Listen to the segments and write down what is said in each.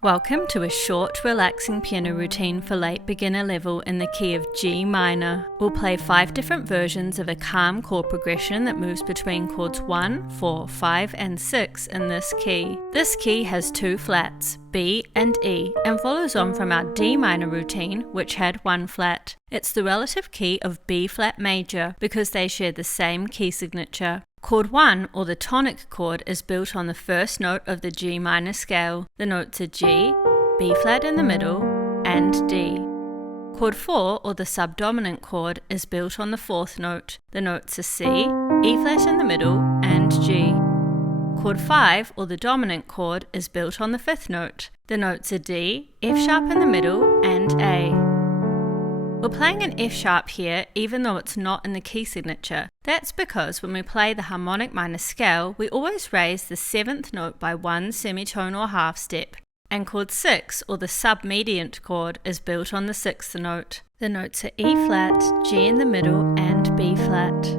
Welcome to a short, relaxing piano routine for late beginner level in the key of G minor. We'll play 5 different versions of a calm chord progression that moves between chords 1, 4, 5, and 6 in this key. This key has 2 flats, B and E, and follows on from our D minor routine, which had 1 flat. It's the relative key of B flat major because they share the same key signature. Chord 1, or the tonic chord, is built on the first note of the G minor scale. The notes are G, B flat in the middle, and D. Chord 4, or the subdominant chord, is built on the 4th note. The notes are C, E flat in the middle, and G. Chord 5, or the dominant chord, is built on the 5th note. The notes are D, F sharp in the middle, and A. We're playing an F sharp here even though it's not in the key signature. That's because when we play the harmonic minor scale, we always raise the 7th note by 1 semitone or half step. And chord 6, or the submediant chord, is built on the 6th note. The notes are E flat, G in the middle, and B flat.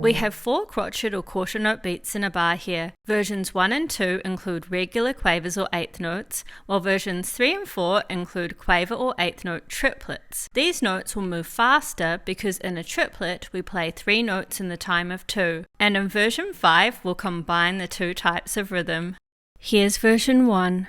We have 4 crotchet or quarter note beats in a bar here. Versions 1 and 2 include regular quavers or 8th notes, while versions 3 and 4 include quaver or 8th note triplets. These notes will move faster because in a triplet we play 3 notes in the time of 2, and in version 5 we'll combine the 2 types of rhythm. Here's version 1.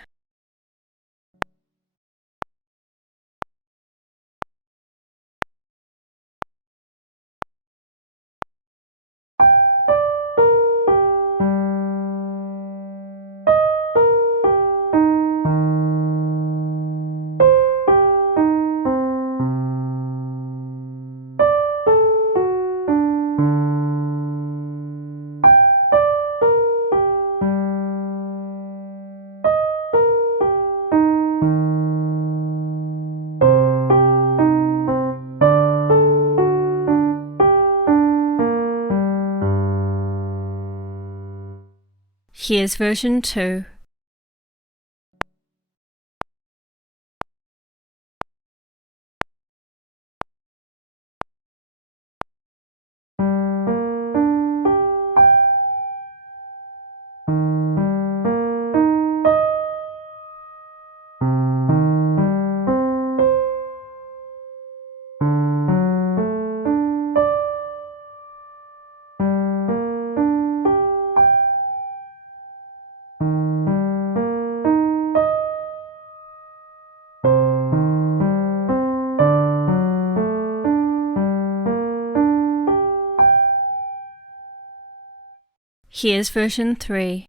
Here's version 2. Here's version 3.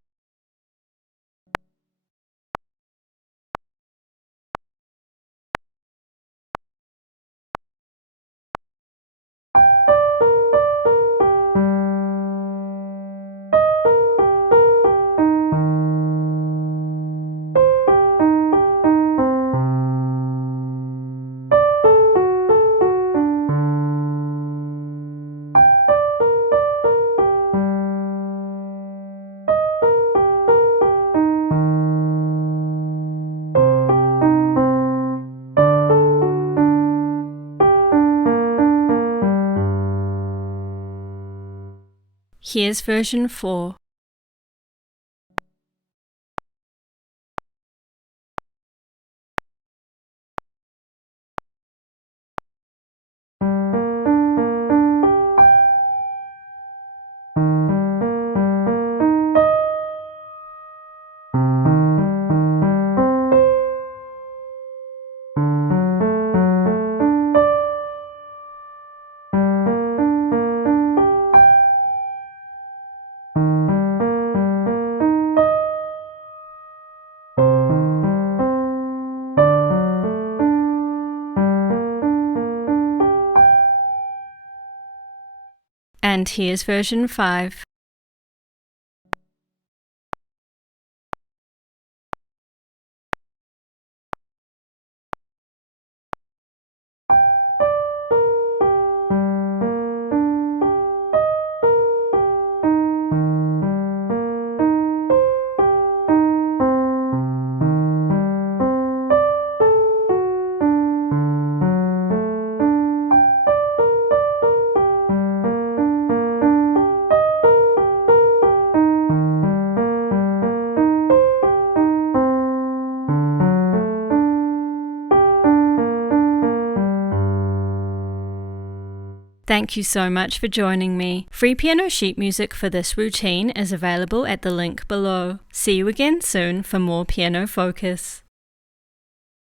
Here's version 4. And here's version 5. Thank you so much for joining me. Free piano sheet music for this routine is available at the link below. See you again soon for more piano focus.